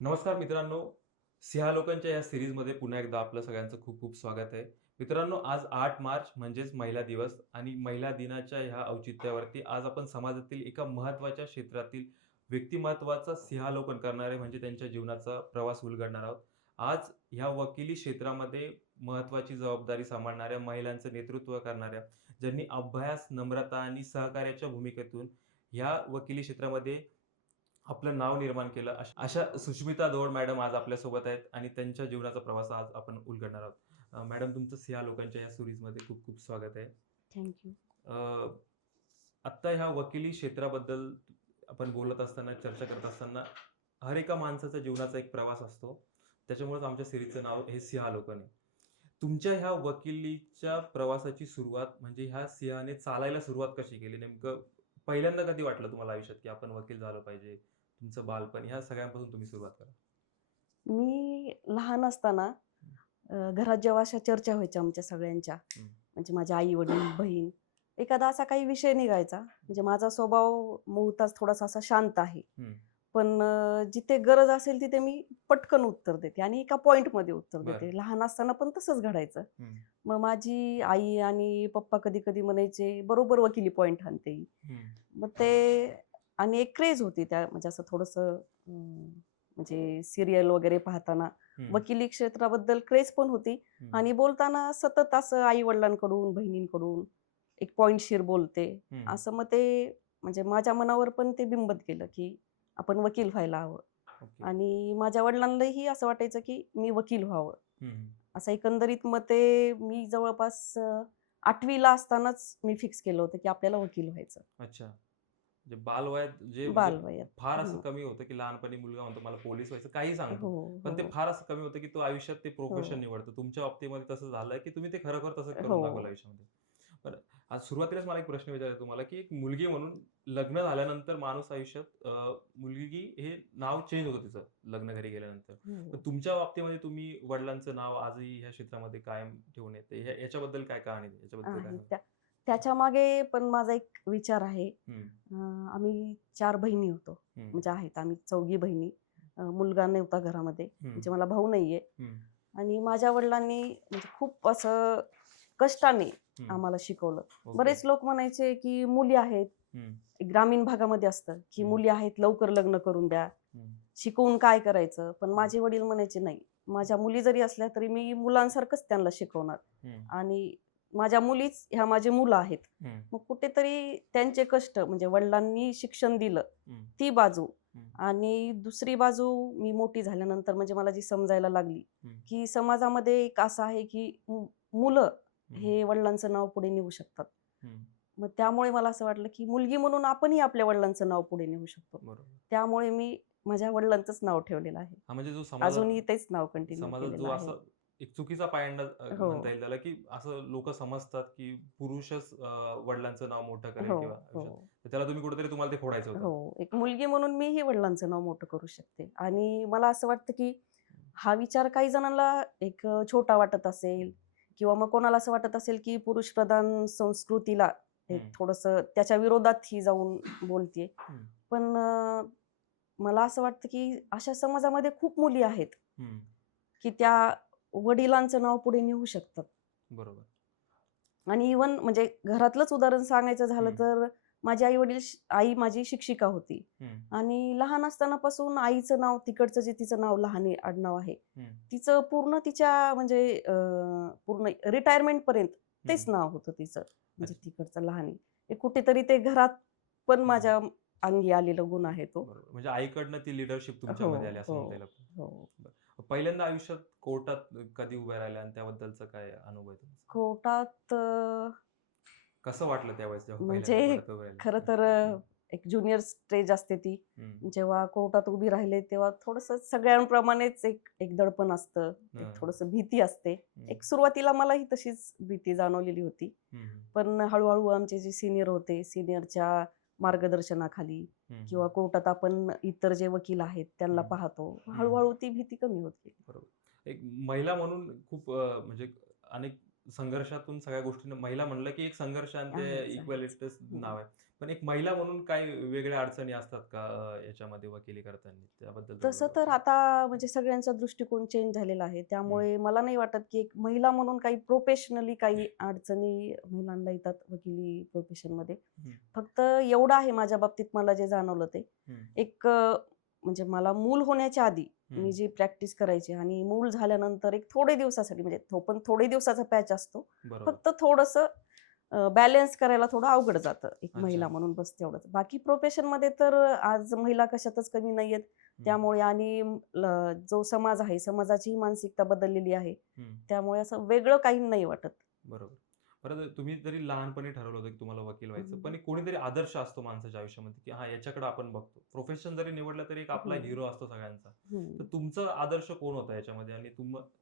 नमस्कार मित्रांनो, सिंहालोकांच्या या सीरीजमध्ये पुन्हा एकदा आपलं सगळ्यांचं खूप खूप स्वागत आहे. मित्रांनो, आज 8 मार्च म्हणजेच महिला दिवस आणि महिला दिनाच्या ह्या औचित्यावरती आज आपण समाजातील एका महत्त्वाच्या क्षेत्रातील व्यक्तिमत्त्वाचं सिंहालोकन करणारे म्हणजे त्यांच्या जीवनाचा प्रवास उलगडणार आहोत. आज ह्या वकिली क्षेत्रामध्ये महत्त्वाची जबाबदारी सांभाळणाऱ्या महिलांचं नेतृत्व करणाऱ्या, ज्यांनी अभ्यास, नम्रता आणि सहकार्याच्या भूमिकेतून ह्या वकिली क्षेत्रामध्ये आपलं नाव निर्माण केलं. अशा सुष्मिता दौड मॅडम आज आपल्यासोबत आहेत आणि त्यांच्या जीवनाचा प्रवास आज आपण उलगडणार आहोत. मॅडम तुमचं सिंहा लोकांच्या या सीरीजमध्ये खूप खूप स्वागत आहे. Thank you. अ, आत्ता ह्या वकिली क्षेत्राबद्दल आपण बोलत असताना, चर्चा करत असताना हर एका माणसाच्या जीवनाचा एक प्रवास असतो. त्याच्यामुळेच आमच्या सीरीजचं नाव हे सिंहालोकन आहे. तुमच्या ह्या वकिलीच्या प्रवासाची सुरुवात म्हणजे ह्या सिंहाने चालायला सुरुवात कशी केली? नेमकं पहिल्यांदा कधी वाटलं तुम्हाला आयुष्यात, की आपण वकील झालं पाहिजे? तुमचं बालपण ह्या सगळ्यांपासून तुम्ही सुरुवात करा. मी लहान असताना घरात जेव्हा अशा चर्चा व्हायच्या आमच्या सगळ्यांच्या, हं, म्हणजे माझे आई-वडील, बहीण, एखादा असा काही विषय निघायचा. म्हणजे माझा स्वभाव मुळातच थोडासा असा शांत आहे. हं. पण जिथे गरज असेल तिथे मी पटकन उत्तर देते आणि एका पॉइंटमध्ये उत्तर बरं. देते. लहान असताना पण तसंच घडायचं. हं, मग माझी आई आणि पप्पा कधी-कधी म्हणायचे, "बरोबर वकिली पॉइंट हाणते ही." हं, मग ते आणि एक क्रेज होती त्या म्हणजे असं थोडंसं म्हणजे सीरियल वगैरे पाहताना हं, वकिली क्षेत्राबद्दल क्रेज पण होती हं, आणि बोलताना सतत असं आई-वडिलांकडून, बहिणींकडून एक पॉइंटशीर बोलते. हं. असं मग ते म्हणजे माझ्या मनावर पण ते बिंबत गेलं, की आपण वकील व्हायला हवं ओके. आणि माझ्या वडिलांनाही असं वाटायचं, की मी वकील व्हावं. हं, हं. असं एकंदरीत मग ते मी जवळपास 8वी ला असतानाच मी फिक्स केलं होतं, की आपल्याला वकील व्हायचं. अच्छा. म्हणजे बालवयात जे म्हणजे बालवयात. फार असं हं. कमी होतं, की लहानपणी मुलगा म्हणतो मला पोलीस व्हायचं, काहीही सांगतो. हो, पण ते हो, फार असं कमी होतं, की तो आयुष्यात ते प्रोफेशन हो, निवडतो. तुमच्या बाबतीमध्ये तसं झालंय, की तुम्ही ते खरोखर तसं करून हो. दाखवलं आयुष्यामध्ये. बरं, आज सुरुवातीलाच मला एक प्रश्न विचारायचा आहे तुम्हाला, की एक मुलगी म्हणून लग्न झाल्यानंतर माणूस आयुष्यात मुलगी हे नाव चेंज होतं तिचं लग्न घरी गेल्यानंतर. तर हो. तुमच्या बाबतीमध्ये तुम्ही वडिलांचं नाव आजही ह्या क्षेत्रामध्ये कायम ठेवून येते. याच्याबद्दल काय कहाणी आहे? याच्याबद्दल काय आहे. सांगाल? त्याच्यामागे पण माझा एक विचार आहे. हं, अ, आम्ही 4 बहिणी होतो. हं, म्हणजे आहेत आम्ही 4घी बहिणी. मुलगा नव्हता घरामध्ये. हं, म्हणजे मला भाऊ नाहीये. हं, आणि माझ्या वडिलांनी म्हणजे खूप असं कष्टाने हं. आम्हाला शिकवलं. ओके. बरेच लोक म्हणायचे, की मुली आहेत. हं, ग्रामीण भागामध्ये असतं, की हं, मुली आहेत लवकर लग्न करून द्या. हं, शिकवून काय करायचं? पण हं, माझे वडील म्हणायचे, "नाही. माझ्या मुली जरी असल्या तरी मी मुलांसारखंच त्यांना शिकवणार हं, आणि माझ्या मुलीच ह्या माझी मुलं आहेत." हं, मग कुठेतरी त्यांचे कष्ट म्हणजे वडिलांनी शिक्षण दिलं, हं, ती बाजू हं, आणि दुसरी बाजू मी मोठी झाल्यानंतर म्हणजे मला जी समजायला लागली, हं, की समाजामध्ये एक असं आहे, की मुलं हं, हे वडिलांचं नाव पुढे नेऊ शकतात. हं. मग त्यामुळे मला असं वाटलं, की मुलगी म्हणून आपणही आपल्या वडिलांचं नाव पुढे नेऊ शकतो. बरोबर. त्यामुळे मी माझ्या वडिलांचंच नाव ठेवलेलं आहे. हां, म्हणजे जो अजूनही तेच नाव कंटिन्यू समाजात केलेलं जो आहे. असं एक चुकीचा पायंडा हो, म्हणता येईल त्याला, की असं लोकं समजतात, की पुरुषच वडिलांचं नाव मोठं करेल हो, किंवा हो, आयुष्यात. तर त्याला तुम्ही कुठेतरी तुम्हाला ते फोडायचं होतं. हो. एक मुलगी म्हणून मीही वडिलांचं नाव मोठं करू शकते आणि मला असं वाटतं, की हा विचार काही जणांना एक छोटा वाटत असेल किंवा मग कोणाला असं वाटत असेल, की पुरुषप्रधान संस्कृतीला एक हं, थोडंसं त्याच्या विरोधात ही जाऊन बोलतीये. हं, पण मला असं वाटतं, की अशा समाजामध्ये खूप मुली आहेत, हं. की त्या वडिलांचं नाव पुढे नेऊ शकतात. बरोबर. आणि इव्हन म्हणजे घरातलंच उदाहरण सांगायचं झालं हं, तर माझे आई-वडील आई माझी शिक्षिका होती हं, आणि लहान असतानापासून आईचं नाव तिकडचं जे तिचं नाव लहाने आडनाव आहे, हं. तिचं पूर्ण तिच्या म्हणजे पूर्ण रिटायरमेंटपर्यंत हं. तेच नाव होतं तिचं. म्हणजे अच्छा. तिकडचं लहाने. हे कुठेतरी ते घरात पण हं. माझ्या अंगी आलेला गुण आहे तो. बरोबर. म्हणजे आईकडनं ती लीडरशिप हो, तुमच्यामध्ये आली असं हो, म्हणता येईल आपल्याला. हो. बरं. पहिल्यांदा आयुष्यात कोर्टात कधी उभ्या राहिल्या आणि त्याबद्दलचा काय अनुभव आहे तुमचा? कोर्टात कसं वाटलं त्यावेळेस जेव्हा पहिल्यांदा म्हणजे कोर्टात उभे राहिले? खरं तर हं, एक ज्युनियर स्टेज असते ती. हं, जेव्हा कोर्टात उभी राहिले तेव्हा थोडंसं सगळ्यांप्रमाणेच एक एक दडपण असतं. एक हं, थोडंसं भीती असते. हं, एक सुरुवातीला मलाही तशीच भीती जाणवलेली होती. हं, पण हळू आमचे जे सीनियर होते, सीनियरच्या मार्गदर्शनाखाली हं, किंवा हं, कोर्टात आपण इतर जे वकील आहेत त्यांना हं, पाहतो. हं. हळू ती भीती कमी होत गेली. बरोबर. एक महिला म्हणून खूप म्हणजे अनेक संघर्षातून सगळ्या गोष्टी महिला म्हणलं की एक संघर्ष आणि ते आहेच, आहेच. इक्वॅलिटीच हं. नाव आहे. पण एक महिला म्हणून काही वेगळ्या अडचणी असतात का याच्यामध्ये वकिली करताना? त्याबद्दल तसं थोडं तर सांगा. आता म्हणजे सगळ्यांचा दृष्टिकोन चेंज झालेला आहे. हं, त्यामुळे मला नाही वाटत, की एक महिला म्हणून काही प्रोफेशनली काही अडचणी महिलांना येतात वकिली प्रोफेशनमध्ये. हं, फक्त एवढं आहे माझ्या बाबतीत मला जे जाणवलं ते, हं, एक म्हणजे मला मूल होण्याच्या आधी हं. मी जी प्रॅक्टिस करायची आणि मूल झाल्यानंतर एक थोडे दिवसासाठी म्हणजे तो पण थोडे दिवसाचा पॅच असतो. बरोबर. फक्त थोडंसं बॅलन्स करायला थोडं अवघड जातं एक अच्छा. महिला म्हणून बस तेवढंच. बाकी प्रोफेशनमध्ये तर आज महिला कशातच कमी नाहीयेत. हं, त्यामुळे आणि जो समाज आहे, समाजाचीही मानसिकता बदललेली आहे. हं. त्यामुळे असं वेगळं काही नाही वाटत. बरोबर. परत तुम्ही जरी लहानपणी ठरवलं होतं, की तुम्हाला वकील व्हायचं, हं, पण एक कोणीतरी आदर्श असतो माणसाच्या आयुष्यामध्ये, की हां, याच्याकडे आपण बघतो. प्रोफेशन जरी निवडलं तरी एक आपला हं, हिरो असतो सगळ्यांचा. तर हं. तुमचा आदर्श कोण होता याच्यामध्ये आणि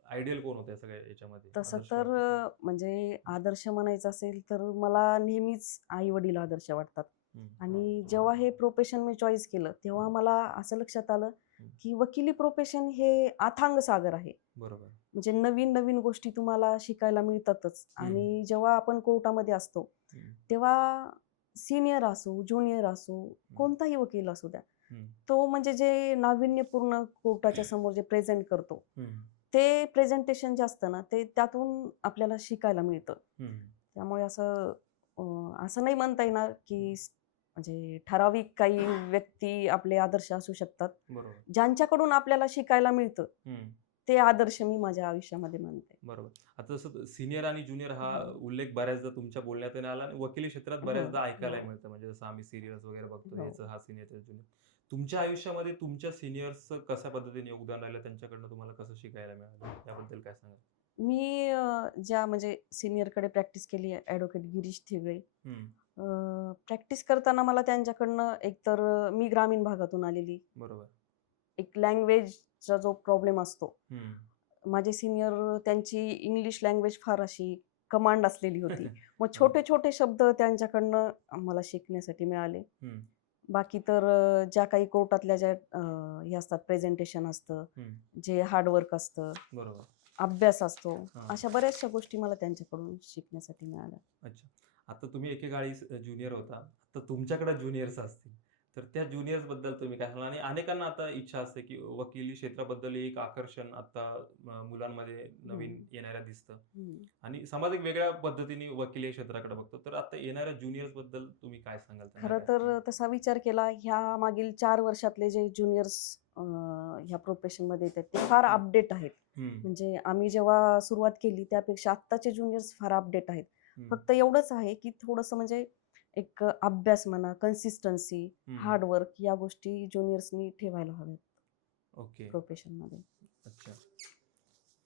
आयडियल कोण होतं या सगळ्या याच्यामध्ये? तसं आदर्श तर वाक्य कोण? म्हणजे आदर्श म्हणायचं असेल तर मला नेहमीच आई-वडील आदर्श वाटतात. हं, आणि जेव्हा हे प्रोफेशन मी चॉईस केलं, तेव्हा मला असं लक्षात आलं, हं. की वकिली प्रोफेशन हे अथांग सागर आहे. बरोबर. म्हणजे नवीन-नवीन गोष्टी तुम्हाला शिकायला मिळतातच हं, आणि जेव्हा आपण कोर्टामध्ये असतो, हं, तेव्हा सीनियर असो, ज्युनियर असो, हं, कोणताही वकील असू द्या, हं, तो म्हणजे जे नाविन्यपूर्ण कोर्टाच्या समोर जे प्रेझेंट करतो, हं, ते प्रेझेंटेशन जे असतं ना, ते त्यातून आपल्याला शिकायला मिळतं. हं. त्यामुळे अ, असं नाही म्हणता येणार, की म्हणजे ठराविक काही व्यक्ती आपले आदर्श असू शकतात. बरोबर. ज्यांच्याकडून आपल्याला शिकायला मिळतं, हं. ते आदर्श मी माझ्या आयुष्यामध्ये मानते. बरोबर. आता जसं सीनियर आणि ज्युनियर हा हं. उल्लेख बऱ्याचदा तुमच्या बोलण्यातून आला आणि वकिली क्षेत्रात हो, बऱ्याचदा ऐकायला हो, मिळतं. म्हणजे जसं आम्ही सीरियल्स वगैरे बघतो, हो. ह्याचं हा सीनियर, त्याचं ज्युनियर. तुमच्या आयुष्यामध्ये तुमच्या सीनियर्सचं कशा पद्धतीने योगदान राहिलं, त्यांच्याकडनं तुम्हाला कसं शिकायला मिळालं? त्याबद्दल काय सांगाल? मी ज्या म्हणजे सीनियरकडे प्रॅक्टिस केली आहे, ॲडव्होकेट गिरीश थिगळे. हं, प्रॅक्टिस करताना मला त्यांच्याकडनं एकतर मी ग्रामीण भागातून आलेली. बरोबर. एक लँग्वेजचा जो प्रॉब्लेम असतो. हं. माझे सीनियर त्यांची इंग्लिश लँग्वेज फार अशी कमांड असलेली होती. मग हां. छोटे-छोटे शब्द त्यांच्याकडनं आम्हाला शिकण्यासाठी मिळाले. हं, बाकी तर ज्या काही कोर्टातल्या ज्या हे असतात प्रेझेंटेशन असतं, हं. जे हार्ड असतं, बरोबर. अभ्यास असतो, हां. अशा बऱ्याचशा गोष्टी मला त्यांच्याकडून शिकण्यासाठी मिळाल्या. अच्छा. आता तुम्ही एकेकाळी ज्युनियर होता. आता तुमच्याकडे ज्युनियर्स असतील. तर त्या ज्युनियर्सबद्दल तुम्ही काय सांगाल? आणि अनेकांना आता इच्छा असते, की वकिली क्षेत्राबद्दल एक आकर्षण आता मुलांमध्ये हं, नवीन येणाऱ्या दिसतं. हं. आणि समाज एक वेगळ्या पद्धतीने वकिली क्षेत्राकडे बघतो. तर आता येणाऱ्या ज्युनियर्सबद्दल तुम्ही काय सांगाल? त्यांना खरं काय तर सांगाल? तसा विचार केला ह्या मागील 4 वर्षातले जे ज्युनियर्स ह्या प्रोफेशनमध्ये येतात ते फार हं, अपडेट आहेत. हं, म्हणजे आम्ही जेव्हा सुरुवात केली त्यापेक्षा आत्ताचे ज्युनियर्स फार अपडेट आहेत. हं, फक्त एवढंच आहे, की थोडंसं म्हणजे एक अभ्यास म्हणा, कन्सिस्टन्सी, हं. हार्ड या गोष्टी ज्युनियर्सनी ठेवायला हव्यात ओके. प्रोफेशनमध्ये. अच्छा.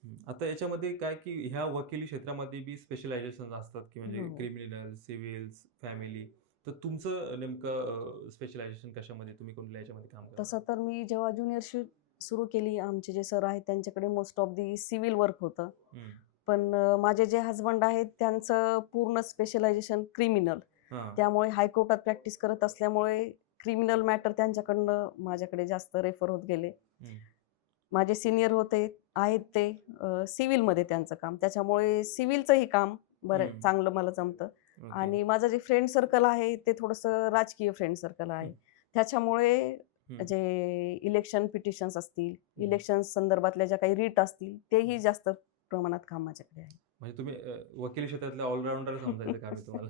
हं. आता याच्यामध्ये काय, की ह्या वकिली क्षेत्रामध्ये बी स्पेशलायझेशन असतात, की म्हणजे हो. Criminal, civils, family. तर तुमचं नेमकं स्पेशलायझेशन कशामध्ये? तुम्ही कोणत्या याच्यामध्ये काम करता? तसं तर मी जेव्हा ज्युनियरशिप सुरू केली, आमचे जे सर आहेत त्यांच्याकडे most of the civil work होतं. हं. पण माझे जे हसबंड आहेत त्यांचं पूर्ण स्पेशलायझेशन क्रिमिनल. हां. त्यामुळे हायकोर्टात प्रॅक्टिस करत असल्यामुळे क्रिमिनल मॅटर त्यांच्याकडनं माझ्याकडे जास्त रेफर होत गेले. हं. माझे सीनियर होते आहेत ते सिव्हिलमध्ये त्यांचं काम. त्याच्यामुळे सिव्हिलचंही काम बरं हं. चांगलं मला जमतं. ओके. आणि माझं जे फ्रेंड सर्कल आहे ते थोडंसं राजकीय फ्रेंड सर्कल आहे. हं. त्याच्यामुळे हं. जे इलेक्शन पिटिशन्स असतील, हं. इलेक्शन संदर्भातल्या ज्या काही रिट असतील, तेही हं. जास्त प्रमाणात काम माझ्याकडे आहे. म्हणजे तुम्ही वकिली क्षेत्रातल्या ऑलराउंडर समजायचं काम आहे तुम्हाला.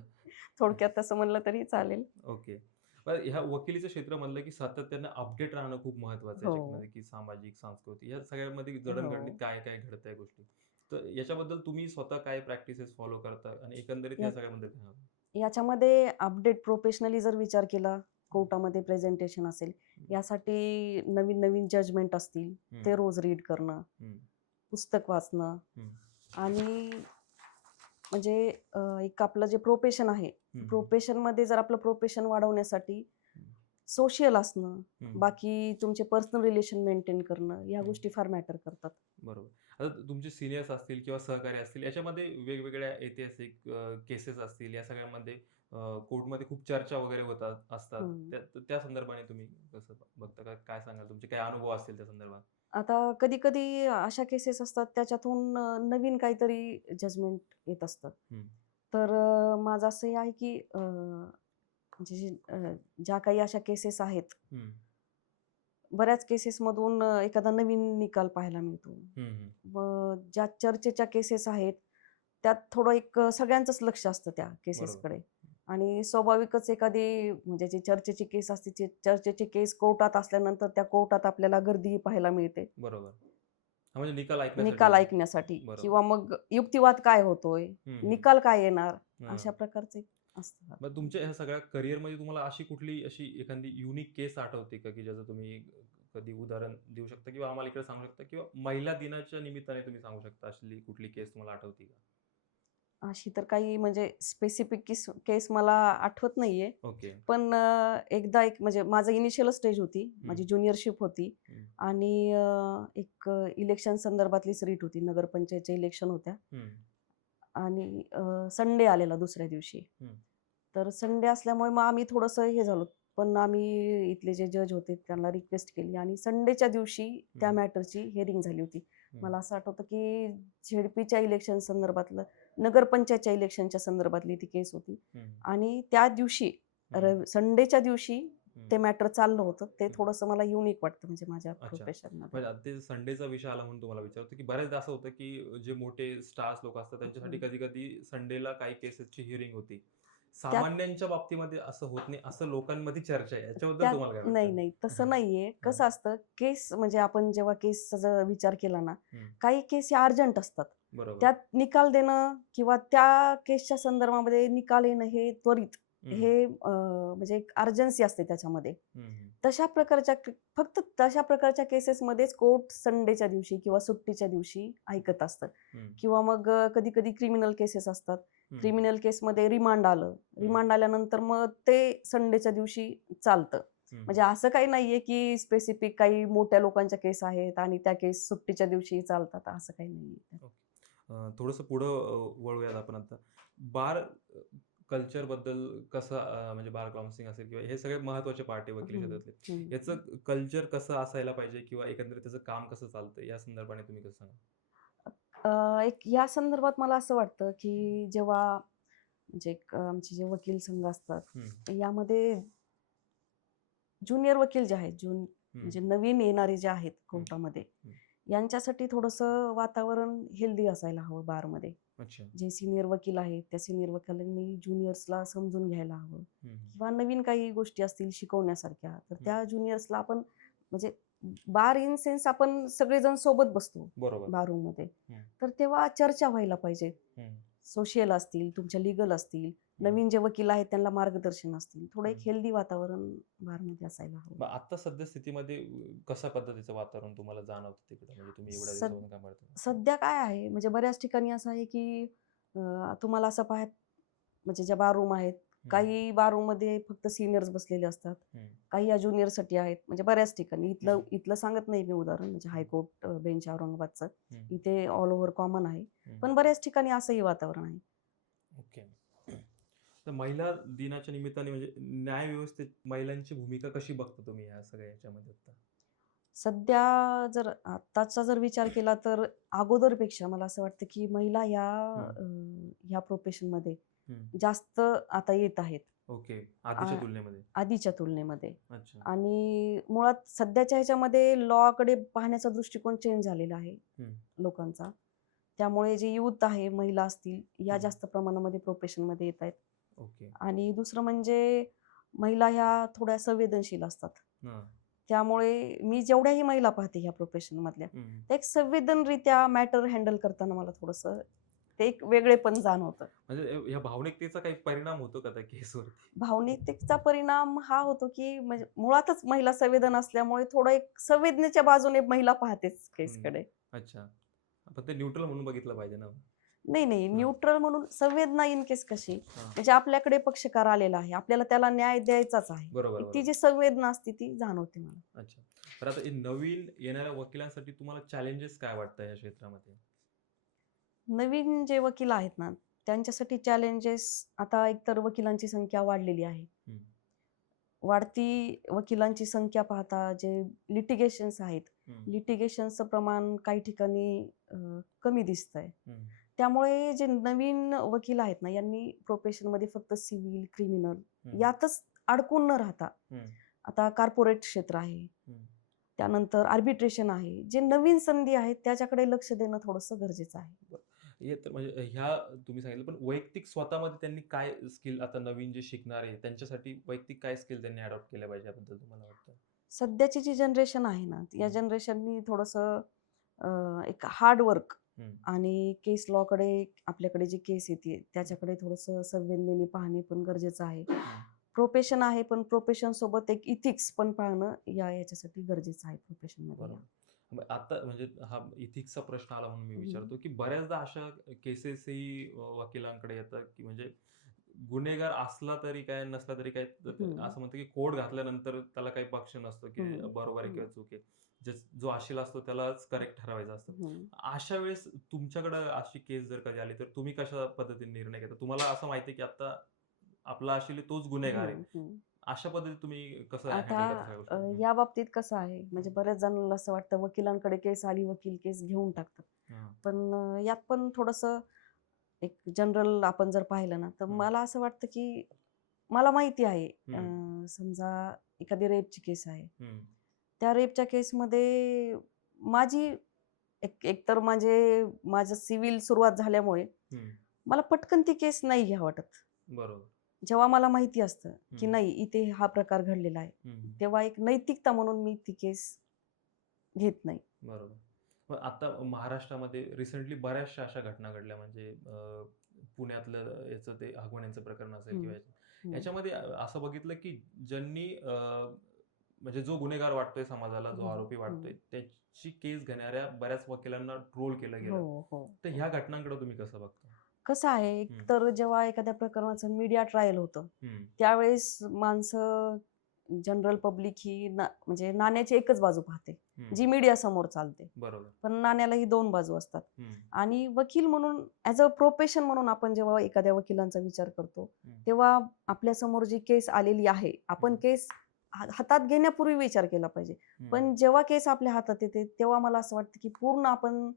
थोडक्यात तसं म्हणलं तरी चालेल. ओके. पण ह्या वकिलीचं क्षेत्र म्हणलं, की सातत्यानं अपडेट राहणं खूप महत्त्वाचं आहे हो, याच्यामध्ये, की सामाजिक, सांस्कृतिक या सगळ्यामध्ये हो. जडणघडणीत काय-काय घडतंय गोष्टी. तर याच्याबद्दल तुम्ही स्वतः काय प्रॅक्टिसेस फॉलो करता आणि एकंदरीत या या सगळ्याबद्दल काय सांगाल? याच्यामध्ये अपडेट प्रोफेशनली जर विचार केला, हं, कोर्टामध्ये प्रेझेंटेशन असेल, हं, यासाठी नवीन-नवीन जजमेंट असतील, हं, ते रोज रीड करणं, हं, पुस्तक वाचणं हं, आणि म्हणजे एक आपलं जे प्रोफेशन आहे, हं, हं, प्रोफेशनमध्ये जर आपलं प्रोफेशन वाढवण्यासाठी हं, सोशियल असणं, हं, बाकी तुमचे पर्सनल रिलेशन मेंटेन करणं, या हं. गोष्टी फार मॅटर करतात. बरोबर. आता तुमचे सीनियर्स असतील किंवा सहकारी असतील, याच्यामध्ये वेगवेगळ्या ऐतिहासिक केसेस असतील, या सगळ्यामध्ये कोर्टमध्ये खूप चर्चा वगैरे होतात असतात. हं. त्या त्या संदर्भाने तुम्ही कसं बघता का? काय सांगाल? तुमचे काही अनुभव असतील त्या संदर्भात? आता कधी-कधी अशा केसेस असतात त्याच्यातून नवीन काहीतरी जजमेंट येत असतं. हं, तर माझं असं हे आहे की म्हणजे ज्या काही अशा केसेस आहेत, हं, बऱ्याच केसेसमधून एखादा नवीन निकाल पाहायला मिळतो. हं, हं. मग ज्या चर्चेच्या केसेस आहेत, त्यात थोडं सगळ्यांचंच लक्ष असतं त्या बरोबर. केसेसकडे आणि स्वाभाविकच एखादी म्हणजे जी चर्चेची केस असते, ती चर्चेची केस कोर्टात असल्यानंतर त्या कोर्टात आपल्याला गर्दी पाहायला मिळते. बरोबर. हां, म्हणजे निकाल ऐकण्यासाठी निकाल तुम्ही. ऐकण्यासाठी बरोबर. किंवा मग युक्तिवाद काय होतोय, हं, हं. निकाल काय येणार, अशा हां. प्रकारचे असतात. मग तुमच्या ह्या सगळ्या करिअरमध्ये तुम्हाला अशी कुठली अशी एखादी युनिक केस आठवते का, की ज्याचं तुम्ही कधी उदाहरण देऊ शकता किंवा आम्हाला इकडे सांगू शकता किंवा महिला दिनाच्या निमित्ताने तुम्ही सांगू शकता असली कुठली केस तुम्हाला आठवते का? अशी तर काही म्हणजे स्पेसिफिक केस मला आठवत नाहीये. ओके. पण एकदा म्हणजे माझं इनिशियल स्टेज होती. हं, माझी ज्युनियरशिप होती हं, आणि एक इलेक्शन संदर्भातलीच रीट होती. नगरपंचायतच्या इलेक्शन होत्या हं, आणि संडे आलेला दुसऱ्या दिवशी. हं, तर संडे असल्यामुळे मग आम्ही थोडंसं हे झालो. पण आम्ही इथले जे जज होते त्यांना रिक्वेस्ट केली आणि संडेच्या दिवशी त्या हं, मॅटरची हिअरिंग झाली होती. हं, मला असं आठवतं की झेडपीच्या इलेक्शन संदर्भातलं नगरपंचायतच्या इलेक्शनच्या संदर्भातली ती केस होती हं, आणि त्या दिवशी हं, संडेच्या दिवशी हं, ते मॅटर चाललं होतं. ते हं. थोडंसं मला युनिक वाटतं म्हणजे माझ्या अच्छा. प्रोफेशनमध्ये. म्हणजे आता ते संडेचा विषय आला म्हणून तुम्हाला विचारतो, की बऱ्याचदा असं होतं, की जे मोठे स्टार्स लोक असतात त्यांच्यासाठी हं. कधी-कधी संडेला काही केसेसची हिअरिंग होती. त्यात सामान्यांच्या बाबतीमध्ये असं होत नाही, असं लोकांमध्ये चर्चा आहे. याच्याबद्दल त्यात तुम्हाला काय नाही, वाटतं? नाही. तसं नाहीये. हां. कसं असतं केस म्हणजे आपण जेव्हा केसचा जर विचार केला ना, हं. काही केस या अर्जंट असतात. बरोबर. त्यात निकाल देणं किंवा त्या केसच्या संदर्भामध्ये निकाल येणं हे त्वरित हं, हे म्हणजे एक अर्जन्सी असते त्याच्यामध्ये. हं, हं, तशा प्रकारच्या फक्त तशा प्रकारच्या केसेसमध्येच कोर्ट संडेच्या दिवशी किंवा सुट्टीच्या दिवशी ऐकत असतं हं, किंवा मग कधी-कधी क्रिमिनल केसेस असतात. हं, क्रिमिनल केसमध्ये रिमांड आलं. हं, रिमांड आल्यानंतर मग ते संडेच्या दिवशी चालतं. हं, म्हणजे असं काही नाहीये, की स्पेसिफिक काही मोठ्या लोकांच्या केस आहेत आणि त्या केस सुट्टीच्या दिवशी चालतात, असं काही नाहीये. ओके. थोडंसं पुढं वळूयात आपण आता. बार कल्चरबद्दल कसं म्हणजे बार काउन्सिलिंग असेल किंवा हे सगळे महत्त्वाचे पार्ट आहे वकिली हं, क्षेत्रातले. हं, याचं कल्चर कसं असायला पाहिजे किंवा एकंदरीत त्याचं काम कसं चालतं या संदर्भाने तुम्ही कसं सांगाल? एक या संदर्भात मला असं वाटतं, की जेव्हा म्हणजे एक आमचे जे वकील संघ असतात, हं, यामध्ये ज्युनियर वकील जे आहेत, हं, म्हणजे नवीन येणारे जे आहेत हं, कोर्टामध्ये, हं. यांच्यासाठी थोडंसं वातावरण हेल्दी असायला हवं बारमध्ये. अच्छा. जे सीनियर वकील आहेत, त्या सीनियर वकिलांनी ज्युनियर्सला समजून घ्यायला हवं हं, हं, किंवा नवीन काही गोष्टी असतील शिकवण्यासारख्या, तर हं. त्या ज्युनियर्सला आपण म्हणजे बार इन सेन्स आपण सगळेजण सोबत बसतो बरोबर. बारूमध्ये. हं, तर तेव्हा चर्चा व्हायला पाहिजे. हं, सोशियल असतील, तुमच्या लीगल असतील, हं, नवीन जे वकील आहेत त्यांना मार्गदर्शन असतील. थोडं एक हं. हेल्दी वातावरण बारमध्ये असायला हवं. मग आता सध्या स्थितीमध्ये कशा पद्धतीचं वातावरण तुम्हाला जाणवतं तिकडं? म्हणजे तुम्ही एवढ्या सद दिवसापासून काम करता? सध्या काय आहे म्हणजे बऱ्याच ठिकाणी असं आहे, की तुम्हाला असं म्हणजे ज्या बार रूम आहेत, हं, काही बार रूममध्ये फक्त सीनियर्स बसलेले असतात. हं, काही या ज्युनियरसाठी आहेत. म्हणजे बऱ्याच ठिकाणी हं, इथलं इथलं सांगत नाही मी उदाहरण म्हणजे हं, हायकोर्ट बेंच औरंगाबादचं. हं, इथे ऑल ओव्हर कॉमन आहे. हं. पण बऱ्याच ठिकाणी असंही वातावरण आहे. ओके. तर महिला दिनाच्या निमित्ताने म्हणजे न्यायव्यवस्थेत महिलांची भूमिका कशी बघता तुम्ही या सगळ्या ह्याच्यामध्ये आता? सध्या जर आत्ताचा जर विचार केला तर अगोदरपेक्षा मला असं वाटतं, की महिला हं, ह्या प्रोफेशनमध्ये हं. जास्त आता येत आहेत. ओके. आ आधीच्या तुलनेमध्ये. आधीच्या तुलनेमध्ये. अच्छा. आणि मुळात सध्याच्या ह्याच्यामध्ये लॉकडे पाहण्याचा दृष्टिकोन चेंज झालेला आहे हं, लोकांचा. त्यामुळे जे यूथ आहे, महिला असतील, या हं. जास्त प्रमाणामध्ये प्रोफेशनमध्ये येत आहेत. ओके. आणि दुसरं म्हणजे महिला ह्या थोड्या संवेदनशील असतात. हां. त्यामुळे मी जेवढ्याही महिला पाहते ह्या प्रोफेशनमधल्या, हं. त्या एक संवेदनरित्या मॅटर हँडल करताना मला थोडंसं ते एक वेगळेपण जाणवतं. म्हणजे ह्या भावनिकतेचा काही परिणाम होतो का त्या केसवरती? भावनिकतेचा परिणाम हा होतो, की म्हणजे मुळातच महिला संवेदन असल्यामुळे थोडं एक संवेदनेच्या बाजूने महिला पाहतेच हं. केसकडे. अच्छा. पण ते न्यूट्रल म्हणून बघितलं पाहिजे ना? नाही, नाही. हां, न्यूट्रल म्हणून संवेदना इन केस कशी? हां. म्हणजे आपल्याकडे पक्षकार आलेला आहे. आपल्याला त्याला न्याय द्यायचाच आहे. बरोबर, ती बरोबर. जी संवेदना असते ती जाणवते मला. अच्छा. तर आता हे नवीन येणाऱ्या वकिलांसाठी तुम्हाला चॅलेंजेस काय वाटतं या क्षेत्रामध्ये? नवीन जे वकील आहेत ना, त्यांच्यासाठी चॅलेंजेस आता एकतर वकिलांची संख्या वाढलेली आहे. हं, वाढती वकिलांची संख्या पाहता जे लिटिगेशन्स आहेत, हम्म, लिटिगेशनचं प्रमाण काही ठिकाणी कमी दिसतंय. हम्म, त्यामुळे जे नवीन वकील आहेत ना, यांनी प्रोफेशनमध्ये फक्त सिव्हिल, क्रिमिनल हम्म, यातच अडकून न राहता, हम्म, आता कॉर्पोरेट क्षेत्र आहे, हम्म. त्यानंतर आर्बिट्रेशन आहे. जे नवीन संधी आहेत त्याच्याकडे लक्ष देणं थोडंसं गरजेचं आहे. हे तर म्हणजे ह्या तुम्ही सांगितलं, पण वैयक्तिक स्वतःमध्ये त्यांनी काय स्किल, आता नवीन जे शिकणार आहे त्यांच्यासाठी वैयक्तिक काय स्किल त्यांनी अडॉप्ट केल्या पाहिजे याबद्दल तुम्हाला वाटतं? सध्याची जी जनरेशन आहे ना, या हम्म, जनरेशननी थोडंसं एक हार्ड वर्क हम्म, आणि केस लॉकडे आपल्याकडे जी केस येते त्याच्याकडे थोडंसं संवेदनेने पाहणे पण गरजेचं आहे. हम्म. प्रोफेशन आहे, पण प्रोफेशन सोबत एक इथिक्स पण पाळणं याच्यासाठी गरजेचं आहे प्रोफेशनमध्ये या. बरोबर. मग आता म्हणजे हा इथिक्सचा प्रश्न आला म्हणून मी हम्म. विचारतो, की बऱ्याचदा अशा केसेसही वकिलांकडे येतात, की म्हणजे गुन्हेगार असला तरी काय, नसला तरी काय, तर ते हम्म. असं म्हणतं की कोर्ट घातल्यानंतर त्याला काही पक्ष नसतो, की हम्म. बरोबर आहे हम्म. किंवा चूक आहे. जो आशील असतो त्यालाच करेक्ट ठरवायचं असतं. हम्म. अशा वेळेस तुमच्याकडे अशी केस जर कधी आली तर तुम्ही कशा पद्धतीने निर्णय घेता? तुम्हाला असं माहिती आहे की आता आपला आशील आहे तोच गुन्हेगार आहे. हम्म. हम्म. अशा पद्धतीत तुम्ही कसं आता हँडल करता सगळ्या गोष्टी? या बाबतीत कसं आहे, म्हणजे बऱ्याच जणांना असं वाटतं वकिलांकडे केस आली, वकील केस घेऊन टाकतात. हां. पण यात पण थोडंसं एक जनरल आपण जर पाहिलं ना, तर हं. मला असं वाटतं की मला माहिती आहे, हं. समजा एखादी रेपची केस आहे. हं. त्या रेपच्या केसमध्ये माझी एकतर म्हणजे माझं सिव्हिल सुरुवात झाल्यामुळे हं. मला पटकन ती केस नाही घ्या वाटत. बरोबर. जेव्हा मला माहिती असतं की हं. नाही इथे हा प्रकार घडलेला आहे, हं. तेव्हा एक नैतिकता म्हणून मी ती केस घेत नाही. बरोबर. मग आता महाराष्ट्रामध्ये रिसेंटली बऱ्याचशा अशा घटना घडल्या, म्हणजे पुण्यातलं याचं ते हगवण्याचं प्रकरण असेल हं, किंवा हं, याच्यामध्ये असं बघितलं की ज्यांनी म्हणजे जो गुन्हेगार वाटतोय समाजाला, जो हं, आरोपी हं. वाटतोय, त्याची केस घेणाऱ्या बऱ्याच वकिलांना ट्रोल केलं हो, गेलं. हो, तर हो. ह्या घटनांकडे तुम्ही कसं बघता? कसं आहे, हं. एकतर जेव्हा एखाद्या प्रकरणाचं मीडिया ट्रायल होतं, हं. त्यावेळेस माणसं जनरल पब्लिक ही म्हणजे नाण्याची एकच बाजू पाहते, हं. जी मीडिया समोर चालते. बरोबर. पण नाण्यालाही 2 बाजू असतात. हं. आणि वकील म्हणून ॲज अ प्रोफेशन म्हणून आपण जेव्हा एखाद्या वकिलांचा विचार करतो, हं. तेव्हा आपल्यासमोर जी केस आलेली आहे, आपण हं. केस हातात घेण्यापूर्वी विचार केला पाहिजे. हं. पण जेव्हा केस आपल्या हातात येते, तेव्हा मला असं वाटतं की पूर्ण आपण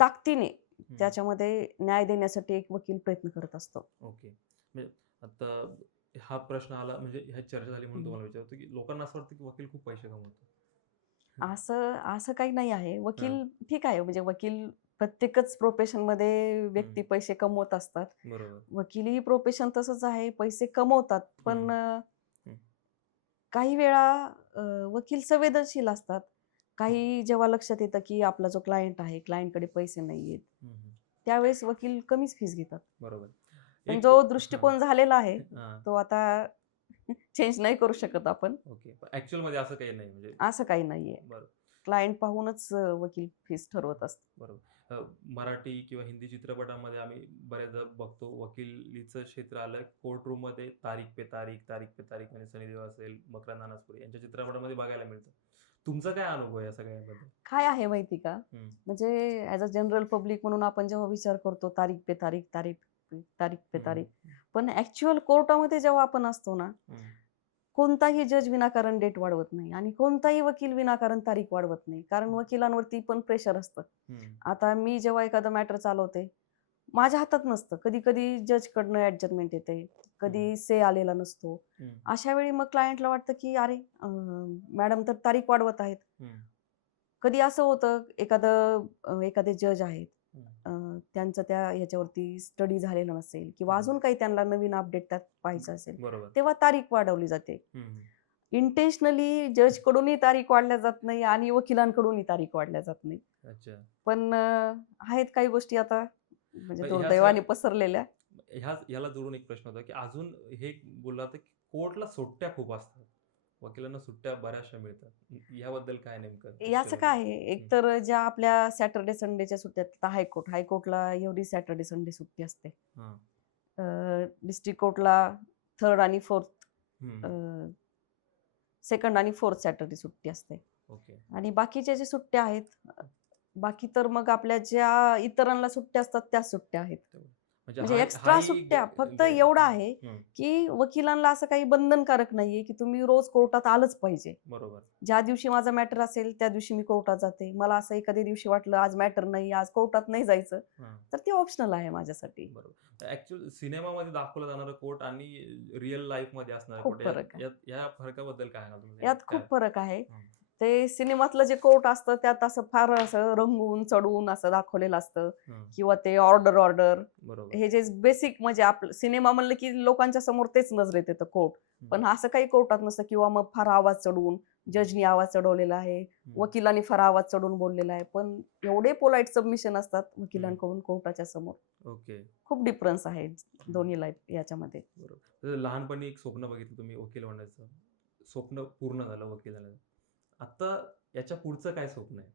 ताकदीने हं. त्याच्यामध्ये न्याय देण्यासाठी एक वकील प्रयत्न करत असतो. ओके. म्हणजे आता हा प्रश्न आला, म्हणजे ह्यात चर्चा झाली म्हणून हं. तुम्हाला विचारतो, की लोकांना असं वाटतं की वकील खूप पैसे कमवतो. असं असं काही नाही आहे. हां. वकील ठीक आहे, म्हणजे वकील प्रत्येकच प्रोफेशनमध्ये हं. व्यक्ती पैसे कमवत असतात. बरोबर. वकिली प्रोफेशन तसंच आहे, पैसे कमवतात. हं. पण हं. काही वेळा अ, वकील संवेदनशील असतात. हं. काही जेव्हा लक्षात येतं, की आपला जो क्लायंट आहे, क्लायंटकडे पैसे नाहीयेत, हं. हं. त्यावेळेस वकील कमीच फीस घेतात. बरोबर. पण एक जो हां. दृष्टिकोन झालेला आहे, हां. तो आता चेंज नाही करू शकत आपण. ओके. पण ॲक्चुअलमध्ये असं काही नाही म्हणजे. असं काही नाहीये. बरोबर. क्लायंट पाहूनच वकील फीस ठरवत असतो. बरोबर. मराठी किंवा हिंदी चित्रपटामध्ये आम्ही बऱ्याचदा बघतो, वकिलीचं क्षेत्र आलं कोर्ट रूममध्ये तारीख पे तारीख, तारीख पे तारीख, म्हणजे सनी देओल असेल, मकरंद अनासपुरे यांच्या चित्रपटामध्ये बघायला मिळतं. तुमचा काय अनुभव आहे या सगळ्याबद्दल? काय आहे माहिती का? हं. म्हणजे ॲज अ जनरल पब्लिक म्हणून आपण जेव्हा विचार करतो तारीख पे तारीख, तारीख पे हं. तारीख. हं. पण ॲक्चुअल कोर्टामध्ये जेव्हा आपण असतो ना, हं. कोणताही जज विनाकारण डेट वाढवत नाही आणि कोणताही वकील विनाकारण तारीख वाढवत नाही. कारण हं. वकिलांवरती पण प्रेशर असतं. हं. आता मी जेव्हा एखादं मॅटर चालवते, माझ्या हातात नसतं. कधी-कधी जजकडनं ॲडजस्टमेंट येते, हं. कधी से आलेला नसतो. हं. अशा वेळी मग क्लायंटला वाटतं, की अरे मॅडम तर तारीख वाढवत आहेत. हं. कधी असं होतं एखादे जज आहेत, हं. अ, त्यांचं त्या ह्याच्यावरती स्टडी झालेला नसेल किंवा हं. अजून काही त्यांना नवीन अपडेट त्यात पाहायचं असेल, बरोबर. तेव्हा तारीख वाढवली जाते. हं. इंटेन्शनली जजकडूनही तारीख वाढल्या जात नाही आणि वकिलांकडूनही तारीख वाढल्या जात नाही. अच्छा. पण आहेत काही गोष्टी आता म्हणजे मग ह्या दुर्दैवाने पसरलेल्या. ह्याला जोडून एक प्रश्न होता, की अजून हे बोलला होता, की कोर्टला सुट्ट्या खूप असतात. वकिलांना सुट्ट्या बऱ्याचशा मिळतात. याबद्दल काय नेमकं याचं ॲक्चुअलमध्ये? काय आहे, हं. एकतर ज्या आपल्या सॅटर्डे संडेच्या सुट्ट्या आहेत, आता हायकोर्टला एव्हरी सॅटर्डे संडे सुट्टी असते. हां. डिस्ट्रिक्ट कोर्टला 3rd आणि 4th हं. 2nd आणि 4th सॅटर्डे सुट्टी असते. ओके. आणि बाकीच्या ज्या सुट्ट्या आहेत, बाकी तर मग आपल्या ज्या इतरांना सुट्ट्या असतात त्याच सुट्ट्या आहेत. तेवढं. म्हणजे म्हणजे एक्स्ट्रा हाही सुट्ट्या फक्त गैर एवढं आहे, हं, की वकिलांना असं काही बंधनकारक नाहीये, की तुम्ही रोज कोर्टात आलंच पाहिजे. बरोबर. ज्या दिवशी माझा मॅटर असेल, त्या दिवशी मी कोर्टात जाते. मला असं एखाद्या दिवशी वाटलं आज मॅटर नाही, आज कोर्टात नाही जायचं, हां, तर ते ऑप्शनल आहे माझ्यासाठी. बरोबर. ॲक्चुअल सिनेमामध्ये दाखवलं जाणारं कोर्ट आणि रिअल लाईफमध्ये असणारं खूप कोर्ट यात फरक आहे. यात या फरकाबद्दल काय सांगाल तुम्ही? यात काय? खूप फरक आहे. हं, ते सिनेमातलं जे कोर्ट असतं, त्यात असं फार असं रंगून, चढवून असं दाखवलेलं असतं हं, किंवा ते ऑर्डर बरोबर. हे जे बेसिक म्हणजे आपलं सिनेमा म्हणलं की लोकांच्या समोर तेच नजरेत येतं कोर्ट. हं, पण असं काही कोर्टात नसतं किंवा मग फार आवाज चढवून, जजनी आवाज चढवलेला आहे, हं, वकिलांनी फार आवाज चढवून बोललेला आहे. पण एवढे पोलाईट सबमिशन असतात हं. वकिलांकडून कोर्टाच्या समोर. ओके. खूप डिफरन्स आहे हं, दोन्ही लाईफ याच्यामध्ये. बरोबर. तर लहानपणी एक स्वप्न बघितलं तुम्ही वकील होण्याचं. स्वप्न पूर्ण झालं वकील झाल्याचं. आता याच्या पुढचं काय स्वप्न आहे?